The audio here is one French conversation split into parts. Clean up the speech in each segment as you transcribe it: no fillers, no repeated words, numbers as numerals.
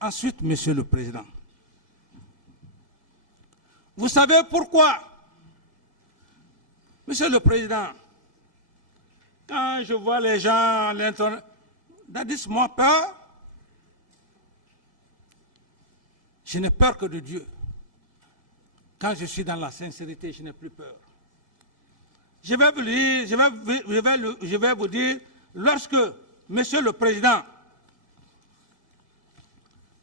Ensuite, Monsieur le Président, vous savez pourquoi, Monsieur le Président, quand je vois les gens, moi peur, je n'ai peur que de Dieu. Quand je suis dans la sincérité, je n'ai plus peur. Je vais vous dire, lorsque, Monsieur le Président,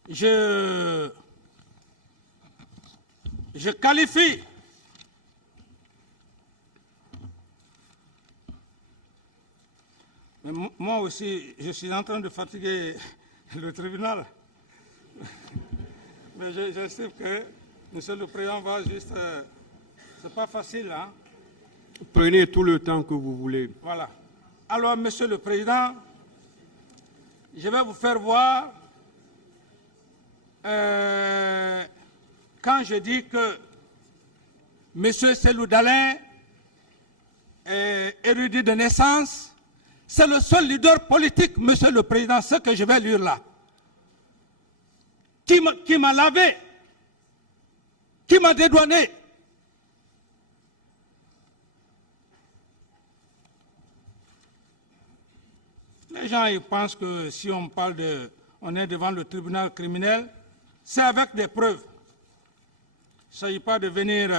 je qualifie mais moi aussi, je suis en train de fatiguer le tribunal. Mais j'estime que Monsieur le Président va juste... c'est pas facile, hein? Prenez tout le temps que vous voulez. Voilà. Alors, Monsieur le Président, je vais vous faire voir quand je dis que M. Cellou Dalein est érudit de naissance, c'est le seul leader politique, Monsieur le Président, ce que je vais lire là, qui m'a lavé, qui m'a dédouané. Les gens ils pensent que si on parle on est devant le tribunal criminel, c'est avec des preuves. Il ne s'agit pas de venir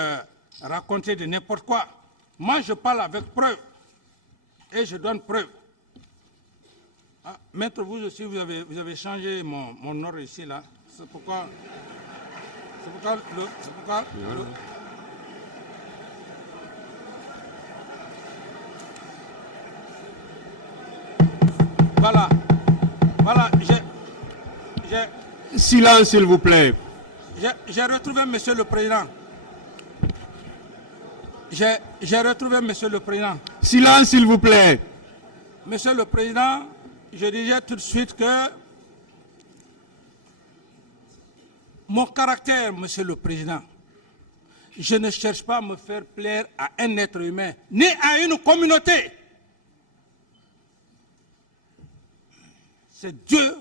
raconter de n'importe quoi. Moi, je parle avec preuves. Et je donne preuve. Ah, maître, vous aussi, vous avez changé mon ordre ici, là. C'est pourquoi Voilà. Voilà, Silence, s'il vous plaît. J'ai retrouvé Monsieur le Président. J'ai retrouvé Monsieur le Président. Silence, s'il vous plaît. Monsieur le Président, je disais tout de suite que mon caractère, Monsieur le Président, je ne cherche pas à me faire plaire à un être humain, ni à une communauté. C'est Dieu.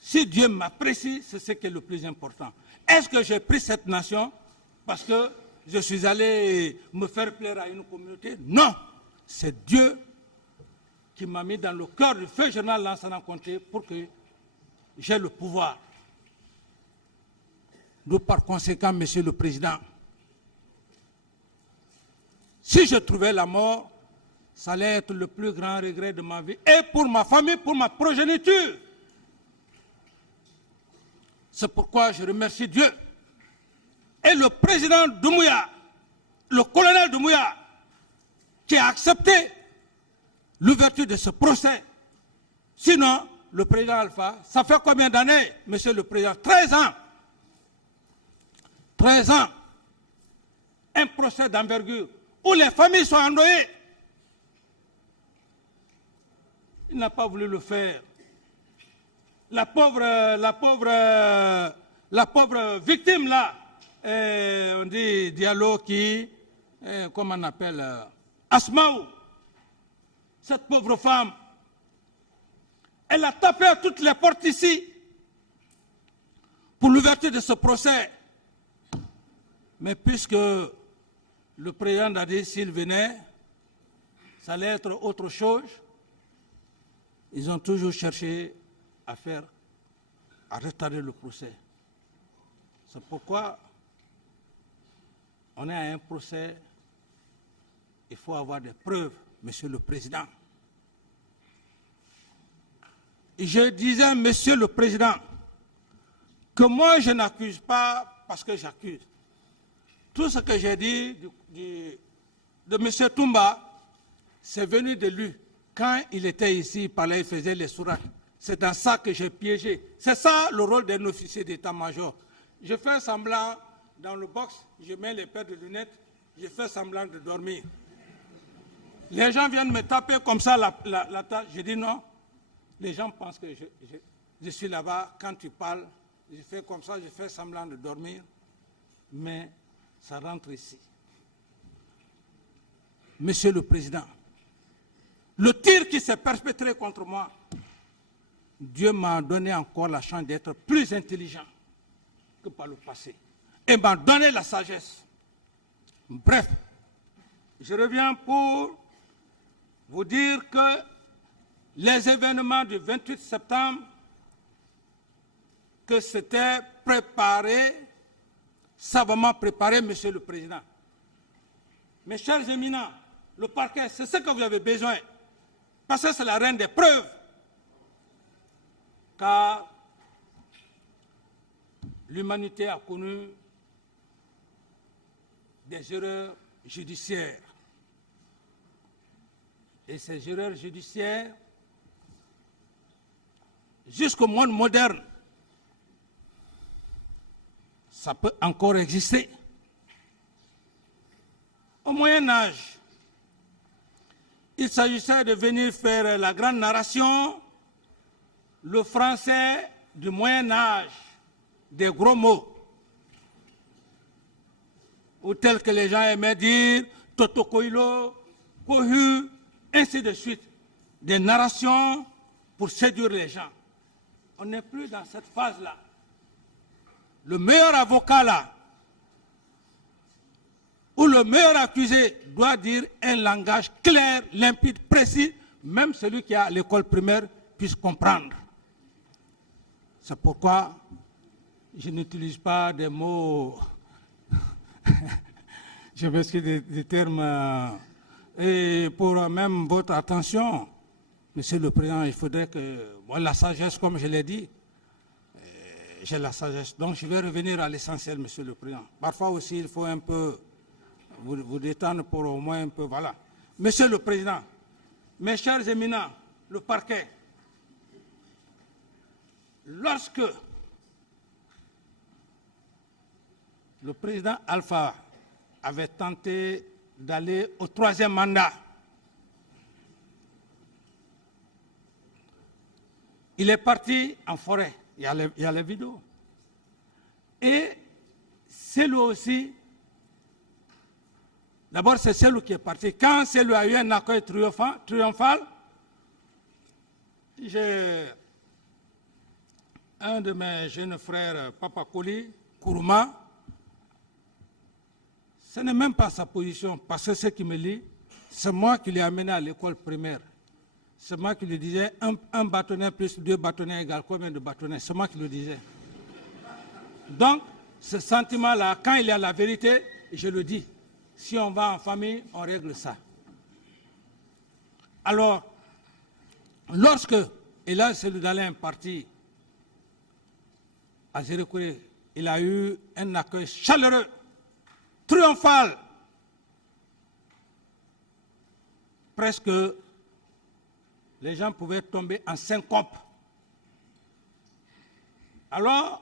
Si Dieu m'apprécie, c'est ce qui est le plus important. Est-ce que j'ai pris cette nation parce que je suis allé me faire plaire à une communauté? Non. C'est Dieu qui m'a mis dans le cœur du feu général Lansana Conté pour que j'ai le pouvoir. Donc par conséquent, Monsieur le Président, si je trouvais la mort, ça allait être le plus grand regret de ma vie. Et pour ma famille, pour ma progéniture. C'est pourquoi je remercie Dieu. Et le président Doumbouya, le colonel Doumbouya, qui a accepté l'ouverture de ce procès. Sinon, le président Alpha, ça fait combien d'années, Monsieur le Président? 13 ans. 13 ans. Un procès d'envergure où les familles sont endeuillées. Il n'a pas voulu le faire. La pauvre victime là, on dit Diallo qui, comment on appelle, Asmaou, cette pauvre femme, elle a tapé à toutes les portes ici pour l'ouverture de ce procès. Mais puisque le président a dit s'il venait, ça allait être autre chose, ils ont toujours cherché à retarder le procès. C'est pourquoi on est à un procès, il faut avoir des preuves, Monsieur le Président. Et je disais, Monsieur le Président, que moi je n'accuse pas parce que j'accuse. Tout ce que j'ai dit de M. Toumba, c'est venu de lui. Quand il était ici, il parlait, il faisait les sourates. C'est dans ça que j'ai piégé. C'est ça le rôle d'un officier d'état-major. Je fais semblant, dans le box, je mets les paires de lunettes, je fais semblant de dormir. Les gens viennent me taper comme ça la tâche. Je dis non. Les gens pensent que je suis là-bas. Quand tu parles, je fais comme ça, je fais semblant de dormir. Mais ça rentre ici. Monsieur le Président, le tir qui s'est perpétré contre moi, Dieu m'a donné encore la chance d'être plus intelligent que par le passé. Et m'a donné la sagesse. Bref, je reviens pour vous dire que les événements du 28 septembre, que c'était préparé, savamment préparé, Monsieur le Président. Mes chers éminents, le parquet, c'est ce que vous avez besoin, parce que c'est la reine des preuves. Car l'humanité a connu des erreurs judiciaires. Et ces erreurs judiciaires, jusqu'au monde moderne, ça peut encore exister. Au Moyen Âge, il s'agissait de venir faire la grande narration, le français du Moyen Âge, des gros mots, ou tels que les gens aimaient dire, Totokoilo, Kohu, ainsi de suite, des narrations pour séduire les gens. On n'est plus dans cette phase-là. Le meilleur avocat là, ou le meilleur accusé doit dire un langage clair, limpide, précis, même celui qui a l'école primaire puisse comprendre. C'est pourquoi je n'utilise pas des mots, je m'excuse des termes, et pour même votre attention, Monsieur le Président, il faudrait que, bon, la sagesse, comme je l'ai dit, j'ai la sagesse. Donc je vais revenir à l'essentiel, Monsieur le Président. Parfois aussi, il faut un peu vous détendre pour au moins un peu, voilà. Monsieur le Président, mes chers éminents, le parquet, lorsque le président Alpha avait tenté d'aller au 3e mandat, il est parti en forêt, il y a les vidéos. Et c'est lui aussi, d'abord c'est celui qui est parti. Quand c'est lui a eu un accueil triomphal, j'ai un de mes jeunes frères, Papa Koli, Kourouma, ce n'est même pas sa position, parce que ce qui me lit, c'est moi qui l'ai amené à l'école primaire. C'est moi qui lui disais, un bâtonnet plus 2 bâtonnets égale combien de bâtonnets? C'est moi qui le disais. Donc, ce sentiment-là, quand il y a la vérité, je le dis. Si on va en famille, on règle ça. Alors, lorsque Elhadji Cellou Dalein est parti à Zérékouré, il a eu un accueil chaleureux, triomphal, presque les gens pouvaient tomber en syncope. Alors,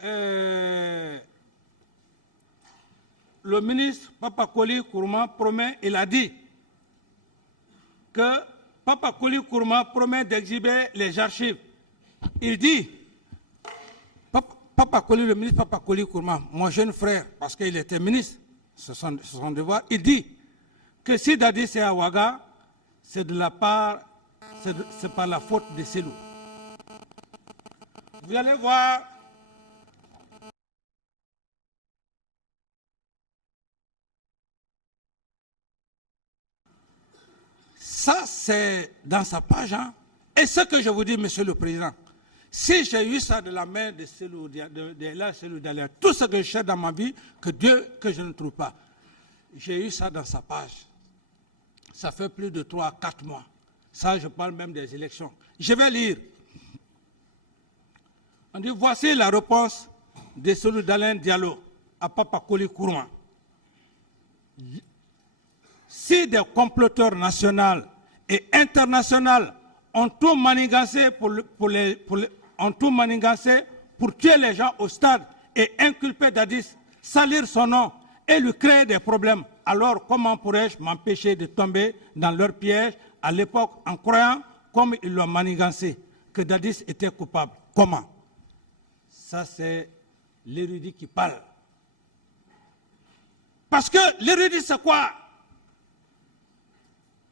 le ministre Papa Koli Kourouma promet, il a dit que Papa Koli Kourouma promet d'exhiber les archives. Il dit, Papa Koli, le ministre Papa Koli Kourouma, mon jeune frère, parce qu'il était ministre, c'est son devoir, il dit que si Dadis est à Ouaga, c'est par la faute de Cellou. Vous allez voir, ça c'est dans sa page. Hein? Et ce que je vous dis, Monsieur le Président, si j'ai eu ça de la main de Cellou, Elhadji Cellou Dalein, tout ce que je cherche dans ma vie, que je ne trouve pas, j'ai eu ça dans sa page. Ça fait plus de 3 à 4 mois. Ça, je parle même des élections. Je vais lire. On dit, voici la réponse de Cellou Dalein Diallo à Papa Koli Kourouma. Si des comploteurs nationaux et internationaux ont tout manigancé pour tuer les gens au stade et inculper Dadis, salir son nom et lui créer des problèmes, alors comment pourrais-je m'empêcher de tomber dans leur piège à l'époque en croyant, comme ils l'ont manigancé, que Dadis était coupable? Comment? Ça, c'est l'érudit qui parle. Parce que l'érudit, c'est quoi?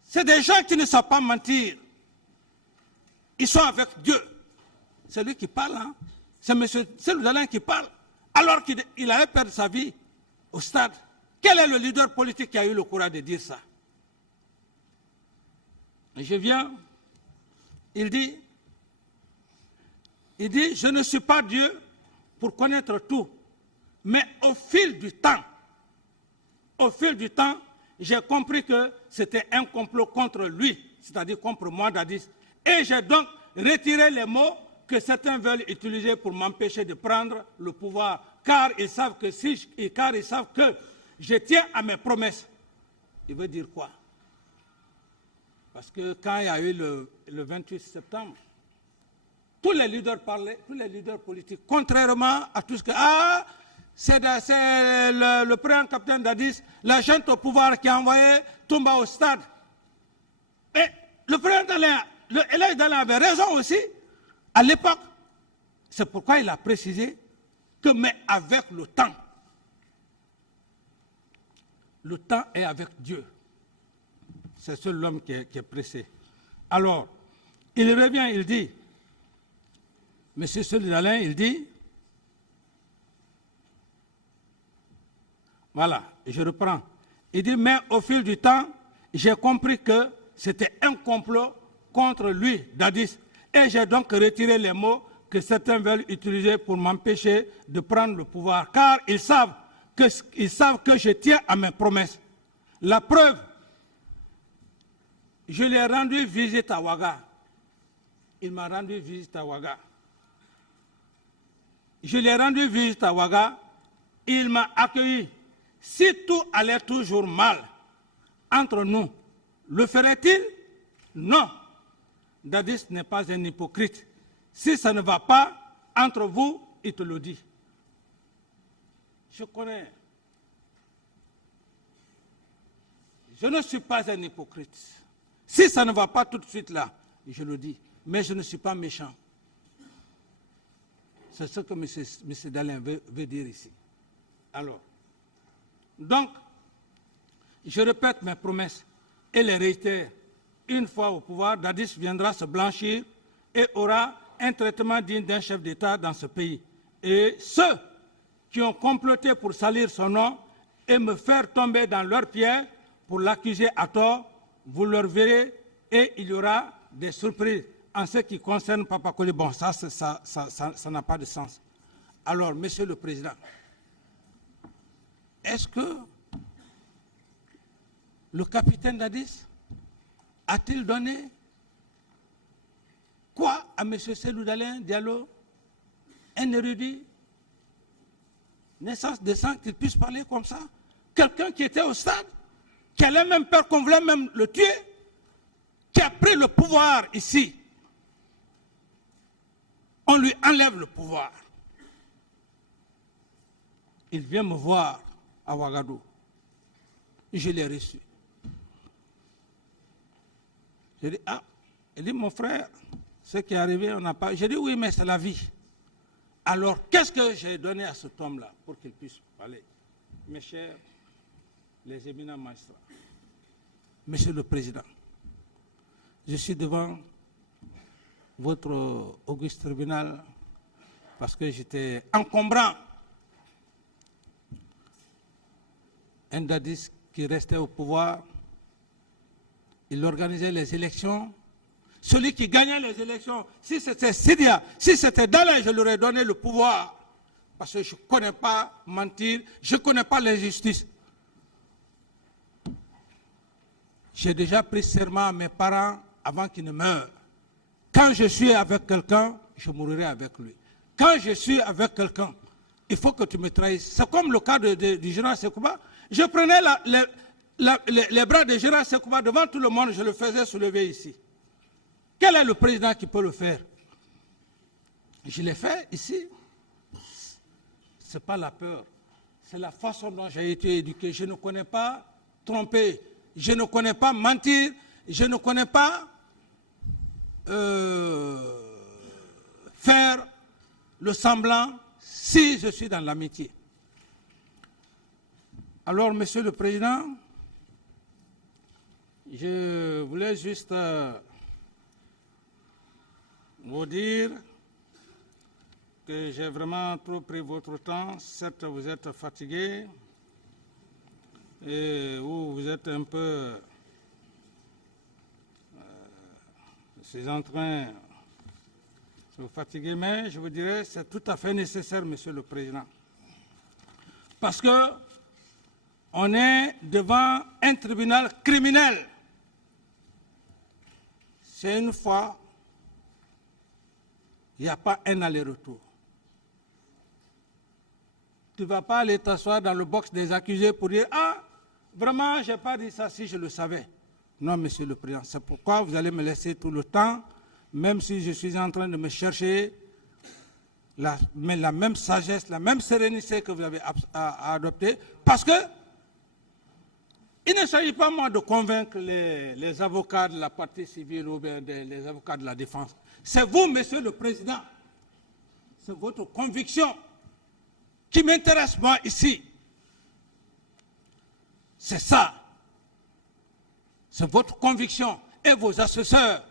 C'est des gens qui ne savent pas mentir. Ils sont avec Dieu. C'est lui qui parle, hein? C'est M. Cellou Dalein qui parle. Alors qu'il avait perdu sa vie au stade. Quel est le leader politique qui a eu le courage de dire ça? Et je viens, il dit, je ne suis pas Dieu pour connaître tout. Mais au fil du temps, j'ai compris que c'était un complot contre lui, c'est-à-dire contre moi, Dadis. Et j'ai donc retiré les mots que certains veulent utiliser pour m'empêcher de prendre le pouvoir, car ils savent que je tiens à mes promesses. Il veut dire quoi? Parce que quand il y a eu le 28 septembre, tous les leaders parlaient, tous les leaders politiques, contrairement à tout ce que... Ah, c'est le président capitaine Dadis, la gente au pouvoir qui a envoyé Toumba au stade. Et le président Elhadji Dalein avait raison aussi, à l'époque. C'est pourquoi il a précisé que, mais avec le temps est avec Dieu. C'est seul l'homme qui est pressé. Alors, il revient, il dit, M. Cellou Dalein, il dit, voilà, je reprends. Il dit, mais au fil du temps, j'ai compris que c'était un complot contre lui, Dadis, et j'ai donc retiré les mots que certains veulent utiliser pour m'empêcher de prendre le pouvoir, car ils savent que je tiens à mes promesses. La preuve, je lui ai rendu visite à Ouaga. Il m'a rendu visite à Ouaga. Je lui ai rendu visite à Ouaga. Il m'a accueilli. Si tout allait toujours mal entre nous, le ferait-il? Non. Dadis n'est pas un hypocrite. Si ça ne va pas entre vous, il te le dit. Je connais. Je ne suis pas un hypocrite. Si ça ne va pas tout de suite là, je le dis. Mais je ne suis pas méchant. C'est ce que M. Dalein veut dire ici. Alors, donc, je répète mes promesses et les réitère. Une fois au pouvoir, Dadis viendra se blanchir et aura un traitement digne d'un chef d'État dans ce pays. Et ceux qui ont comploté pour salir son nom et me faire tomber dans leurs pièges pour l'accuser à tort, vous leur verrez et il y aura des surprises. En ce qui concerne Papa Koli, bon, ça n'a pas de sens. Alors, Monsieur le Président, est-ce que le capitaine Dadis a-t-il donné quoi à M. Cellou Dalein Diallo, un érudit, naissance décent, qu'il puisse parler comme ça? Quelqu'un qui était au stade, qui allait même peur qu'on voulait même le tuer, qui a pris le pouvoir ici. On lui enlève le pouvoir. Il vient me voir à Ouagadougou. Je l'ai reçu. J'ai dit, ah, il dit, mon frère, ce qui est arrivé, on n'a pas... J'ai dit, oui, mais c'est la vie. Alors, qu'est-ce que j'ai donné à cet homme-là pour qu'il puisse parler? Mes chers, les éminents magistrats, Monsieur le Président, je suis devant votre auguste tribunal parce que j'étais encombrant. Un Dadis qui restait au pouvoir, il organisait les élections. Celui qui gagnait les élections, si c'était Sidia, si c'était Dalein, je lui aurais donné le pouvoir. Parce que je ne connais pas mentir, je ne connais pas l'injustice. J'ai déjà pris serment à mes parents avant qu'ils ne meurent. Quand je suis avec quelqu'un, je mourrai avec lui. Quand je suis avec quelqu'un, il faut que tu me trahisses. C'est comme le cas du général Sekouba. Je prenais les bras du général Sekouba devant tout le monde, je le faisais soulever ici. Quel est le président qui peut le faire? Je l'ai fait ici. Ce n'est pas la peur, c'est la façon dont j'ai été éduqué. Je ne connais pas tromper, je ne connais pas mentir, je ne connais pas faire le semblant si je suis dans l'amitié. Alors, Monsieur le Président, je voulais juste vous dire que j'ai vraiment trop pris votre temps. Certes, vous êtes fatigué et vous êtes un peu... je suis en train de vous fatiguer, mais je vous dirais que c'est tout à fait nécessaire, Monsieur le Président. Parce que on est devant un tribunal criminel. C'est une fois, il n'y a pas un aller-retour. Tu ne vas pas aller t'asseoir dans le box des accusés pour dire « Ah, vraiment, je n'ai pas dit ça si je le savais. » Non, Monsieur le Président, c'est pourquoi vous allez me laisser tout le temps, même si je suis en train de me chercher la même sagesse, la même sérénité que vous avez adoptée, parce que il ne s'agit pas moi de convaincre les avocats de la partie civile ou bien les avocats de la défense. C'est vous, Monsieur le Président. C'est votre conviction qui m'intéresse moi ici. C'est ça. C'est votre conviction et vos assesseurs